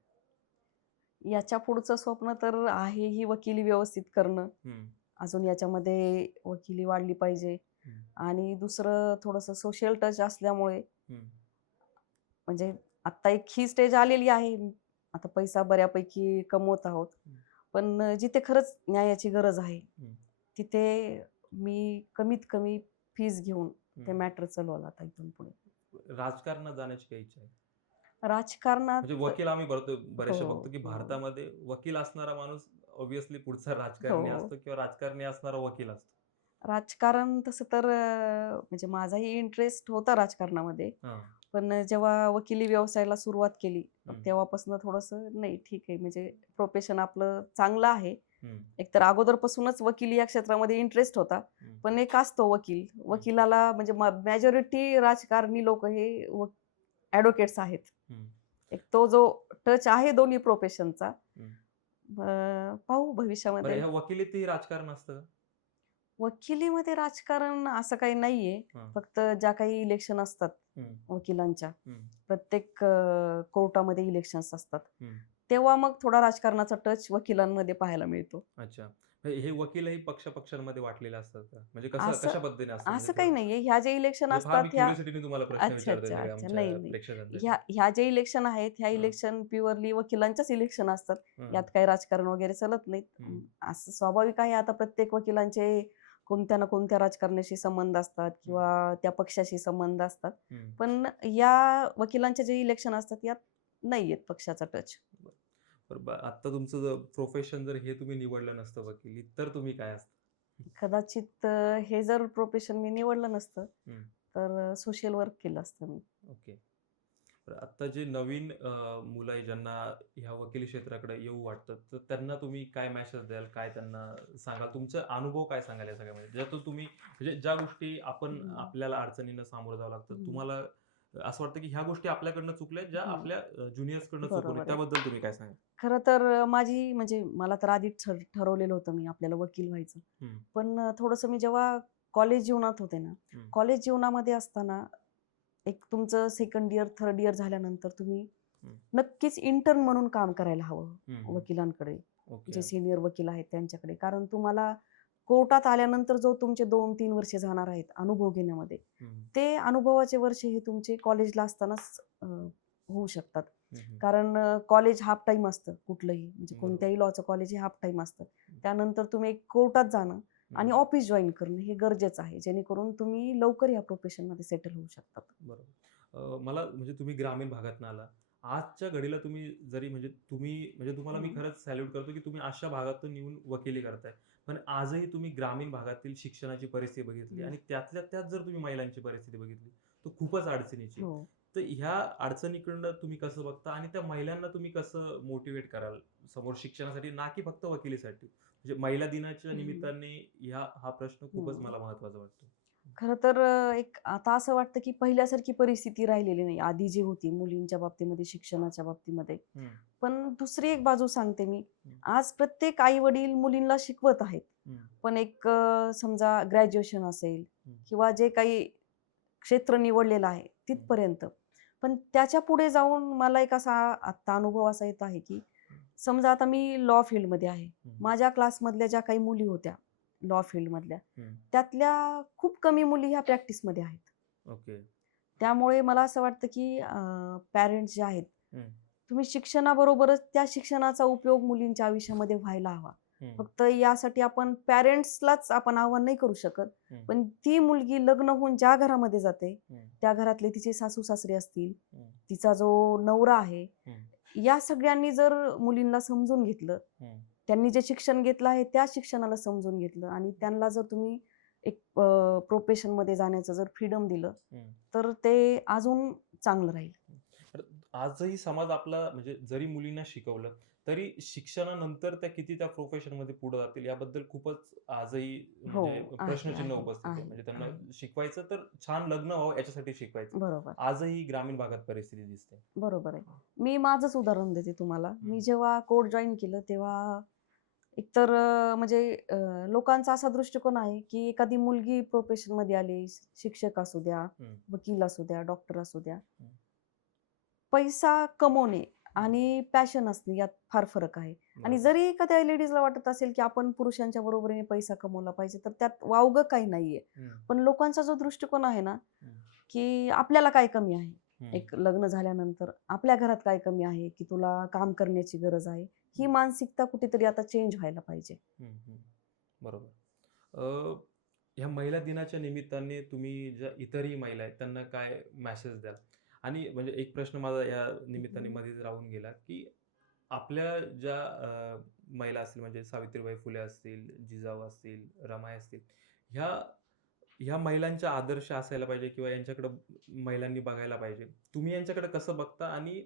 याच्या पुढचं स्वप्न तर आहे ही वकिली व्यवस्थित करणं. हं, अजून याच्यामध्ये वकिली वाढली पाहिजे हं, आणि दुसरं थोडंसं सोशल टच असल्यामुळे हं, म्हणजे आत्ता एक ही स्टेज आलेली आहे. आता पैसा बऱ्यापैकी कमवत आहोत. हं, पण जिथे खरंच न्यायाची गरज आहे, हं, तिथे मी कमीत कमी फीस घेऊन ते हं. मॅटर चालवलं आता इथून पुढे. राजकारणात जाण्याची काही इच्छा आहे? म्हणजे राजकारणात वकील आम्ही हो, बऱ्याचशा बघतो, की हो, भारतामध्ये वकील असणारा माणूस ऑब्व्हियसली पुढचा हो. राजकारणी असतो किंवा राजकारणी असणारा वकील असतो. राजकारण तसं तर म्हणजे माझाही इंटरेस्ट होता राजकारणामध्ये. हां. पण जेव्हा वकिली व्यवसायाला सुरुवात केली, हं, तेव्हापासून थोडंसं नाही ठीक आहे म्हणजे प्रोफेशन आपलं चांगलं आहे. हं, एकतर अगोदरपासूनच वकिली या क्षेत्रामध्ये इंटरेस्ट होता. हं, पण एक असतो वकील. हं, वकिलाला म्हणजे मेजॉरिटी राजकारणी लोकं हे ॲडव्होकेट्स आहेत. हं, एक तो जो टच आहे दोन्ही प्रोफेशनचा हं. पाहू बरं भविष्यामध्ये. ह्या वकिलीतही राजकारण असतं का? वकिलीमध्ये राजकारण असं काही नाहीये. हां. फक्त ज्या काही इलेक्शन असतात हं, वकिलांच्या, हं, प्रत्येक कोर्टामध्ये इलेक्शन्स असतात. हं. तेव्हा मग थोडा राजकारणाचा टच वकिलांमध्ये पाहायला मिळतो. अच्छा. म्हणजे हे वकीलही पक्षांमध्ये वाटलेले असतात का? म्हणजे कसं असं कशा पद्धतीने असतं म्हणजे असं काही थोडं नाहीये. ह्या जे इलेक्शन म्हणजे फार असतात मी ह्या क्युरिओसिटीने तुम्हाला प्रश्न अच्छा, विचारतोय अच्छा, सगळ्या अच्छा. नाही, आमच्या नाही. प्रेक्षकांसाठी. ह्या जे इलेक्शन आहेत, ह्या हां, इलेक्शन प्युअरली वकिलांच्याच इलेक्शन असतात. हं, यात काही राजकारण वगैरे चालत नाहीत. हं, असं स्वाभाविक आहे आता प्रत्येक वकिलांचे कोणत्या ना कोणत्या राजकारणाशी संबंध असतात हं, किंवा त्या पक्षाशी संबंध असतात. हं. पण या वकिलांचे जे इलेक्शन असतात यात नाहीयेत पक्षाचा टच. बरं. बरं आत्ता तुमचं जर प्रोफेशन जर हे तुम्ही निवडलं नसतं वकिली, तर तुम्ही काय असतं? कदाचित हे जर प्रोफेशन मी निवडलं नसतं, हं, तर सोशल वर्क केलं असतं मी. ओके. तर आत्ता जे नवीन मुलं आहे ज्यांना ह्या वकिली क्षेत्राकडे येऊ वाटतं, तर त्यांना तुम्ही काय मेसेज द्याल? काय त्यांना सांगाल? तुमचा अनुभव काय सांगाल या सगळ्यामध्ये? ज्यातून तुम्ही म्हणजे ज्या गोष्टी हं, आपल्याला अडचणींना सामोरं जावं लागतं, हं, तुम्हाला असं वाटतं की ह्या गोष्टी आपल्याकडनं चुकल्या ज्या हं. आपल्या ज्युनियर्सकडनं चुकवल्या, बरोबर आहे. त्याबद्दल तुम्ही काय सांगाल? खरं तर माझी म्हणजे मला तर आधीच ठरवलेलं होतं मी आपल्याला वकील व्हायचं. हं, पण थोडंसं मी जेव्हा कॉलेज जीवनात होते ना, हं, कॉलेज जीवनामध्ये असताना एक तुमचं सेकंड इयर, थर्ड इयर झाल्यानंतर तुम्ही हं, नक्कीच इंटर्न म्हणून काम करायला हवं हं, हं. वकिलांकडे. जे ओके. सीनियर वकील आहेत त्यांच्याकडे. कारण तुम्हाला कोर्टात आल्यानंतर जो तुमचे 2-3 वर्ष जाणार आहेत अनुभव घेण्यामध्ये, हं, ते अनुभवाचे वर्ष हे तुमचे कॉलेजला असतानाच होऊ शकतात. हं, हं. कारण कॉलेज हाल्फ टाईम असतं कुठलंही. म्हणजे बरोबर. कोणत्याही लॉचं कॉलेज हे हाल्फ टाईम असतं. हं, त्यानंतर तुम्ही एक कोर्टात जाणं हं. आणि ऑफिस जॉइन करणं हे गरजेचं आहे. जेणेकरून तुम्ही लवकर या प्रोफेशनमध्ये सेटल होऊ शकतात. बरोबर. मला म्हणजे तुम्ही ग्रामीण भागातनं आला. आजच्या घडीला तुम्ही जरी म्हणजे तुम्हाला मी हं, खरंच सॅल्यूट करतो, की तुम्ही अशा भागातून येऊन वकिली करताय. पण आजही तुम्ही ग्रामीण भागातील शिक्षणाची परिस्थिती बघितली हं. आणि त्यातल्या त्यात जर तुम्ही महिलांची परिस्थिती बघितली, तर खूपच अडचणीची आहे. हो. तर ह्या अडचणीकडनं तुम्ही कसं बघता आणि त्या महिलांना तुम्ही कसं मोटिव्हेट कराल समोर शिक्षणासाठी, ना की फक्त वकिलीसाठी? म्हणजे महिला दिनाच्या हं, निमित्ताने हा प्रश्न खूपच हं. मला महत्त्वाचा वाटतो. खरं तर एक आता असं वाटतं, की पहिल्यासारखी परिस्थिती राहिलेली नाही. आधी जी होती मुलींच्या बाबतीमध्ये, शिक्षणाच्या बाबतीमध्ये. हं, पण दुसरी एक बाजू सांगते मी. हं, आज प्रत्येक आई-वडील मुलींना शिकवत आहेत. हं, पण एक समजा ग्रॅज्युएशन असेल हं, किंवा जे काही क्षेत्र निवडलेलं आहे हं, तिथपर्यंत. पण त्याच्या पुढे जाऊन मला एक असा आत्ता अनुभव असा येत आहे, की हं, समजा आता मी लॉ फील्डमध्ये आहे. हं, माझ्या क्लासमधल्या ज्या काही मुली होत्या लॉ फील्डमधल्या, हं. त्यातल्या खूप कमी मुली ह्या प्रॅक्टिसमध्ये आहेत. ओके. त्यामुळे मला असं वाटतं, की पॅरेंट्स जे आहेत, हं, तुम्ही शिक्षणाबरोबरच त्या शिक्षणाचा उपयोग मुलींच्या आयुष्यामध्ये व्हायला हवा. फक्त यासाठी आपण पॅरेंट्सलाच आपण आव्हान नाही करू शकत. पण ती मुलगी लग्न होऊन ज्या घरामध्ये जाते त्या घरातले तिचे सासू सासरे असतील, तिचा जो नवरा आहे, या सगळ्यांनी जर मुलींना समजून घेतलं, त्यांनी जे शिक्षण घेतलं आहे त्या शिक्षणाला समजून घेतलं आणि त्यांना जर तुम्ही एक प्रोफेशन मध्ये जाण्याचं जर फ्रीडम दिलं तर ते अजून चांगलं राहील. तर आजही समाज आपला म्हणजे जरी मुलींना शिकवलं तरी शिक्षणानंतर त्या किती त्या प्रोफेशन मध्ये पुढे जातील याबद्दल खूपच आजही हो, म्हणजे आहे प्रश्नचिन्ह आहे उपस्थित आहे. आहे म्हणजे त्यांना आहे. शिकवायचं तर छान लग्न व्हावं याच्यासाठी शिकवायचं. बरोबर आजही ग्रामीण भागात परिस्थिती दिसते. बरोबर आहे. मी माझंच उदाहरण देते तुम्हाला. मी जेव्हा कोर्ट जॉईन केलं तेव्हा एकतर म्हणजे लोकांचा असा दृष्टिकोन आहे की एखादी मुलगी प्रोफेशन मध्ये आली, शिक्षक असू द्या, वकील असू द्या, डॉक्टर असू द्या, पैसा कमवणे आणि पॅशन असणे यात फार फरक आहे. आणि जरी एखाद्या लेडीजला वाटत असेल की आपण पुरुषांच्या बरोबरीने पैसा कमवला पाहिजे तर त्यात वावगं काही नाहीये. पण लोकांचा जो दृष्टिकोन आहे ना की आपल्याला काय कमी आहे, एक लग्न झाल्यानंतर आपल्या घरात काय कमी आहे की तुला काम करण्याची गरज आहे, ही मानसिकता कुठेतरी आता चेंज व्हायला पाहिजे. बरोबर. ह्या महिला दिनाच्या निमित्ताने तुम्ही ज्या इतरही महिला आहेत त्यांना काय मेसेज द्याल? आणि म्हणजे एक प्रश्न माझा या निमित्ताने मध्येच राहून गेला, की आपल्या ज्या महिला असतील म्हणजे सावित्रीबाई फुले असतील, जिजाऊ असतील, रमाई असतील, ह्या ह्या महिलांचा आदर्श असायला पाहिजे किंवा यांच्याकडं महिलांनी बघायला पाहिजे. तुम्ही यांच्याकडे कसं बघता आणि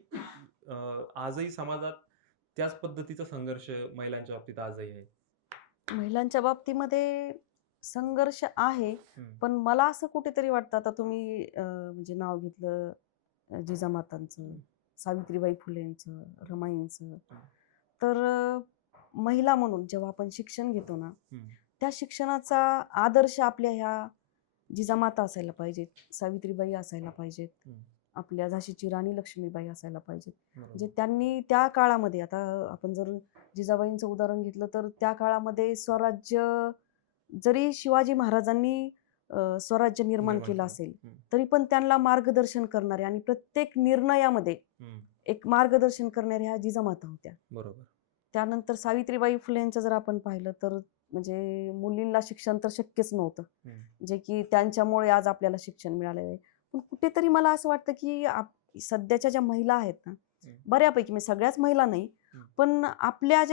आजही समाजात त्याच पद्धतीचा संघर्ष महिलांच्या बाबतीत आजही आहे? महिलांच्या बाबतीमध्ये संघर्ष आहे, पण मला असं कुठेतरी वाटतं, आता तुम्ही म्हणजे नाव घेतलं जिजामातांचं, सावित्रीबाई फुलेंचं, रमाईंचं, तर महिला म्हणून जेव्हा आपण शिक्षण घेतो ना त्या शिक्षणाचा आदर्श आपल्या ह्या जिजामाता असायला पाहिजेत, सावित्रीबाई असायला पाहिजेत, आपल्या झाशीची राणी लक्ष्मीबाई असायला पाहिजेत. म्हणजे त्यांनी त्या काळामध्ये, आता आपण जर जिजाबाईंचं उदाहरण घेतलं तर त्या काळामध्ये स्वराज्य जरी शिवाजी महाराजांनी स्वराज्य निर्माण केलं असेल तरी पण त्यांना मार्गदर्शन करणारे आणि प्रत्येक निर्णयामध्ये एक मार्गदर्शन करणाऱ्या ह्या जिजामाता होत्या. बरोबर. त्यानंतर सावित्रीबाई फुलेंचं जर आपण पाहिलं तर म्हणजे मुलींना शिक्षण तर शक्यच नव्हतं, जे की त्यांच्यामुळे आज आपल्याला शिक्षण मिळालेलं आहे. पण कुठेतरी मला असं वाटतं की सध्याच्या ज्या महिला आहेत ना, बऱ्यापैकी म्हणजे सगळ्याच महिला नाही, पण आपल्या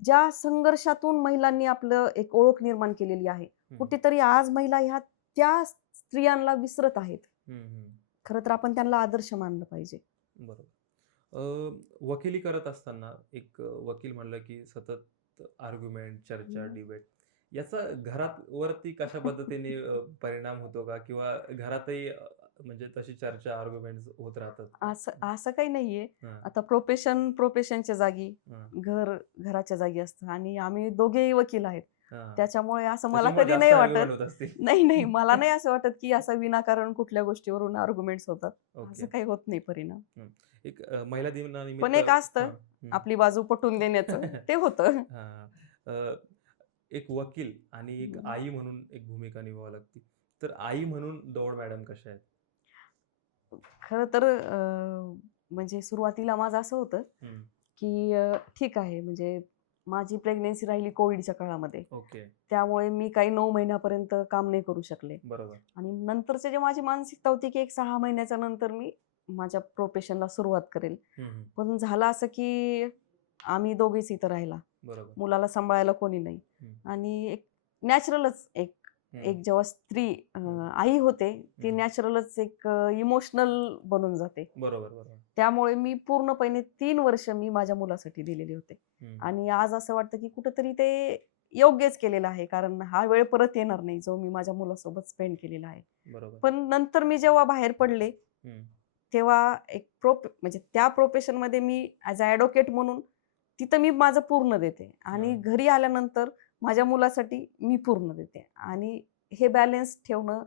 ज्या संघर्षातून महिलांनी आपलं एक ओळख निर्माण केलेली आहे, कुठेतरी आज महिला ह्या त्या स्त्रियांना विसरत आहेत. खरं तर आपण त्यांना आदर्श मानलं पाहिजे. बरोबर. वकिली करत असताना एक वकील म्हणलं की सतत आर्ग्युमेंट, चर्चा, डिबेट याचा घरावरती कशा पद्धतीने परिणाम होतो का? किंवा घरातही म्हणजे तशी चर्चा, आर्ग्युमेंट्स होत राहतात? असं असं काही नाहीये. आता प्रोफेशनच्या जागी, घर घराच्या जागी असतं आणि आम्ही दोघेही वकील आहेत. त्याच्यामुळे असं मला कधी नाही वाटत. नाही नाही, मला नाही असं वाटत की असं विनाकारण कुठल्या गोष्टीवरून आर्ग्युमेंट्स होतात. असं काही होत नाही परिणाम. एक महिला दिनानिमित्त पण एक असतं आपली बाजू पटवून देण्याचं, ते होतं. एक वकील आणि एक आई म्हणून एक भूमिका निभावावी लागते. तर आई म्हणून दौड मॅडम कशा आहेत? खरं तर म्हणजे सुरुवातीला माझं असं होतं की ठीक आहे, म्हणजे माझी प्रेग्नन्सी राहिली कोविडच्या काळामध्ये, त्यामुळे मी काही 9 महिन्यापर्यंत काम नाही करू शकले. बरोबर. आणि नंतरची जे माझी मानसिकता होती की एक 6 महिन्याच्या नंतर मी माझ्या प्रोफेशनला सुरुवात करेल. पण झालं असं की आम्ही दोघेच इथं राहिला, मुलाला सांभाळायला कोणी नाही आणि एक नॅचरलच एक जेव्हा स्त्री आई होते ती नॅचरलच एक इमोशनल बनून जाते. बरोबर. त्यामुळे मी पूर्णपणे 3 वर्ष मी माझ्या मुलासाठी दिलेले होते. आणि आज असं वाटतं की कुठेतरी ते योग्यच केलेलं आहे, कारण हा वेळ परत येणार नाही जो मी माझ्या मुलासोबत स्पेंड केलेला आहे. पण नंतर मी जेव्हा बाहेर पडले तेव्हा एक म्हणजे त्या प्रोफेशन मध्ये मी ऍज अ ॲडव्होकेट म्हणून तिथं मी माझं पूर्ण देते आणि घरी आल्यानंतर माझ्या मुलासाठी मी पूर्ण देते आणि हे बॅलन्स ठेवणं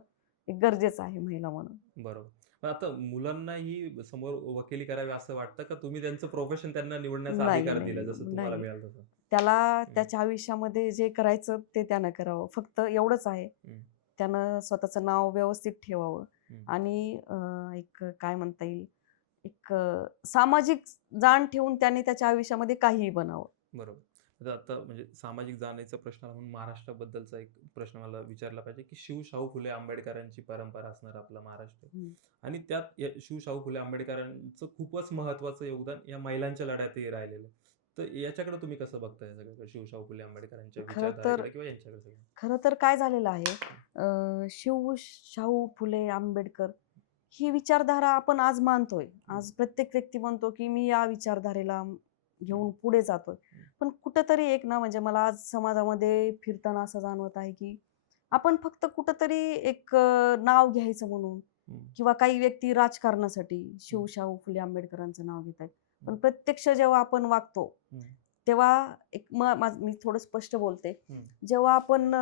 गरजेचं आहे महिला म्हणून. बरोबर. पण आता मुलांनाही समोर वकिली करावी असं वाटतं का? तुम्ही त्यांचं प्रोफेशन त्यांना निवडण्याचा अधिकार दिला जसं तुम्हाला मिळालं तसं? त्याला त्याच्या आयुष्यामध्ये जे करायचं ते त्यानं करावं. फक्त एवढंच आहे, त्यानं स्वतःचं नाव व्यवस्थित ठेवावं आणि एक काय म्हणता येईल, एक सामाजिक जाण ठेवून त्याने त्याच्या आयुष्यामध्ये काहीही बनावं. बरोबर. आता म्हणजे सामाजिक जाणीवेचा प्रश्न आला म्हणून महाराष्ट्राबद्दलचा एक प्रश्न मला विचारला पाहिजे, की शाहू फुले आंबेडकरांची परंपरा असणार आपला महाराष्ट्र हं. आणि त्यात शाहू फुले आंबेडकरांचं खूपच महत्त्वाचं योगदान या महिलांच्या लढ्यातही राहिलेलं आहे. तर याच्याकडे तुम्ही कसं बघताय हे सगळं शाहू फुले आंबेडकरांच्या खरं तर विचारधारेकडे किंवा यांच्याकडे सगळं? खरं तर काय झालेलं आहे, शाहू फुले आंबेडकर ही विचारधारा आपण आज मानतोय. आज प्रत्येक व्यक्ती म्हणतो, की मी या विचारधारेला घेऊन पुढे जातोय. पण कुठेतरी एक ना म्हणजे मला आज समाजामध्ये फिरताना असं जाणवत आहे, की आपण फक्त कुठेतरी एक नाव घ्यायचं म्हणून हं. किंवा काही व्यक्ती राजकारणासाठी शाहू फुले आंबेडकरांचं नाव घेत आहेत. पण प्रत्यक्ष जेव्हा आपण वागतो, हं. तेव्हा एक मी थोडं स्पष्ट बोलते. हं. जेव्हा आपण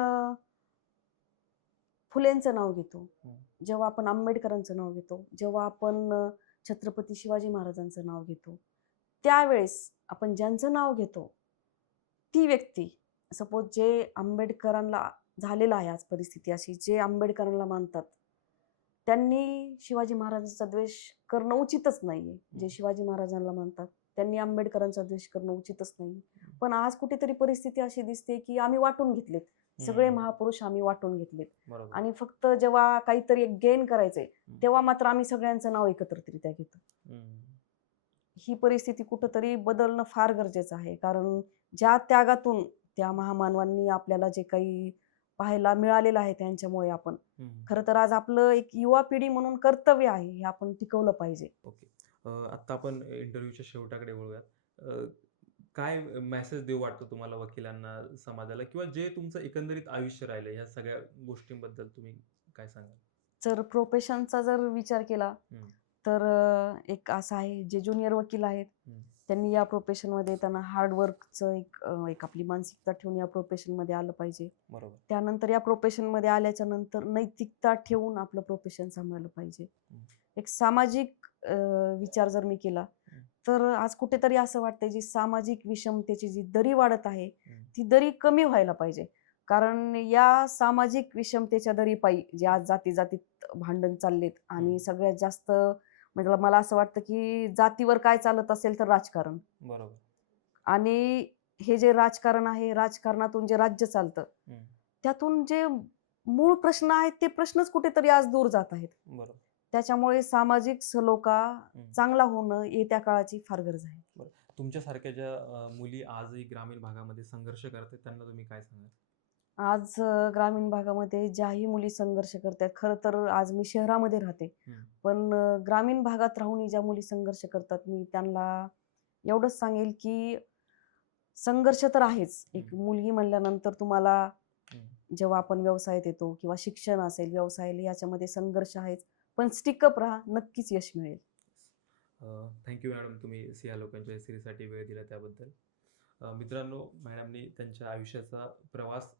फुलेंचं नाव घेतो, हं. जेव्हा आपण आंबेडकरांचं नाव घेतो, जेव्हा आपण छत्रपती शिवाजी महाराजांचं नाव घेतो, त्यावेळेस आपण ज्यांचं नाव घेतो, ती व्यक्ती सपोज जे आंबेडकरांना झालेलं आहे आज परिस्थिती अशी, जे आंबेडकरांना मानतात, त्यांनी शिवाजी महाराजांचा द्वेष करणं उचितच नाहीये. जे शिवाजी महाराजांना मानतात, त्यांनी आंबेडकरांचा द्वेष करणं उचितच नाहीये. पण आज कुठेतरी परिस्थिती अशी दिसते, की आम्ही वाटून घेतलेत. सगळे हं. महापुरुष आम्ही वाटून घेतलेत. बरोबर. आणि फक्त जेव्हा काहीतरी एक गेन करायचंय, हं. तेव्हा मात्र आम्ही सगळ्यांचं नाव एकत्रितरित्या घेतो. हं. ही परिस्थिती कुठेतरी बदलणं फार गरजेचं आहे. कारण ज्या त्यागातून त्या महामानवांनी आपल्याला जे काही पाहायला मिळालेलं आहे त्यांच्यामुळे आपण हं. खरं तर आज आपलं एक युवा पिढी म्हणून कर्तव्य आहे, हे आपण टिकवलं पाहिजे. ओके. आत्ता आपण इंटरव्ह्यूच्या शेवटाकडे वळूयात. काय मेसेज देऊ वाटतो तुम्हाला वकिलांना, समाजाला किंवा जे तुमचं एकंदरीत आयुष्य राहिलं ह्या सगळ्या गोष्टींबद्दल तुम्ही काय सांगाल? जर प्रोफेशनचा जर विचार केला, हं. तर एक असं आहे जे ज्युनियर वकील आहेत, हं. त्यांनी या प्रोफेशनमध्ये त्यांना हार्डवर्कचं एक आपली मानसिकता ठेवून या प्रोफेशनमध्ये आलं पाहिजे. बरोबर. त्यानंतर या प्रोफेशनमध्ये आल्याच्या नंतर नैतिकता ठेवून आपलं प्रोफेशन सांभाळलं पाहिजे. हं. एक सामाजिक विचार जर मी केला, हं. तर आज कुठेतरी असं वाटतंय जी सामाजिक विषमतेची जी दरी वाढत आहे, हं. ती दरी कमी व्हायला पाहिजे. कारण या सामाजिक विषमतेच्या दरीपायी जे आज जाती-जातीत भांडण चाललेत आणि सगळ्यात जास्त म्हणजे मला असं वाटतं, की जातीवर काय चालत असेल तर राजकारण. बरोबर. आणि हे जे राजकारण आहे, राजकारणातून जे राज्य चालतं, हं. त्यातून जे मूळ प्रश्न आहेत, ते प्रश्नच कुठेतरी आज दूर जात आहेत. बरोबर. त्याच्यामुळे सामाजिक सलोखा हं. चांगला होणं येत्या काळाची फार गरज आहे. बरं. तुमच्यासारख्या ज्या मुली आजही ग्रामीण भागामध्ये संघर्ष करतात त्यांना तुम्ही काय सांगाल? आज ग्रामीण भागामध्ये ज्याही मुली संघर्ष करतायत, खरं तर आज मी शहरामध्ये राहते. हं. पण ग्रामीण भागात राहूनही ज्या मुली संघर्ष करतात, मी त्यांना एवढंच सांगेल, की संघर्ष तर आहेच. एक मुलगी म्हणल्यानंतर तुम्हाला हं. जेव्हा आपण व्यवसायात येतो किंवा शिक्षण असेल, व्यवसाय याच्यामध्ये संघर्ष आहेच. पण स्टिक अप राहा, नक्कीच यश मिळेल. मॅडम तुम्ही सिया लोकांच्या या सिरीजसाठी वेळ दिला त्याबद्दल. मित्रांनो, मॅडमनी त्यांच्या आयुष्याचा प्रवास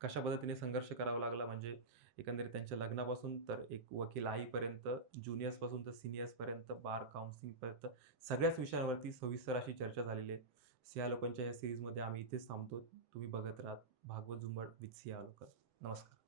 कशा पद्धतीने संघर्ष करावा लागला म्हणजे एकंदरीत त्यांच्या लग्नापासून तर एक वकील आईपर्यंत, ज्युनियर्सपासून तर सीनियर्सपर्यंत, बार काउन्सिलिंगपर्यंत सगळ्याच विषयांवरती सविस्तर अशी चर्चा झालेली आहे. सिया लोकांच्या या सिरीजमध्ये आम्ही इथेच थांबतो. तुम्ही बघत राहा भागवत झुंबड विथ सिया लोकन. नमस्कार.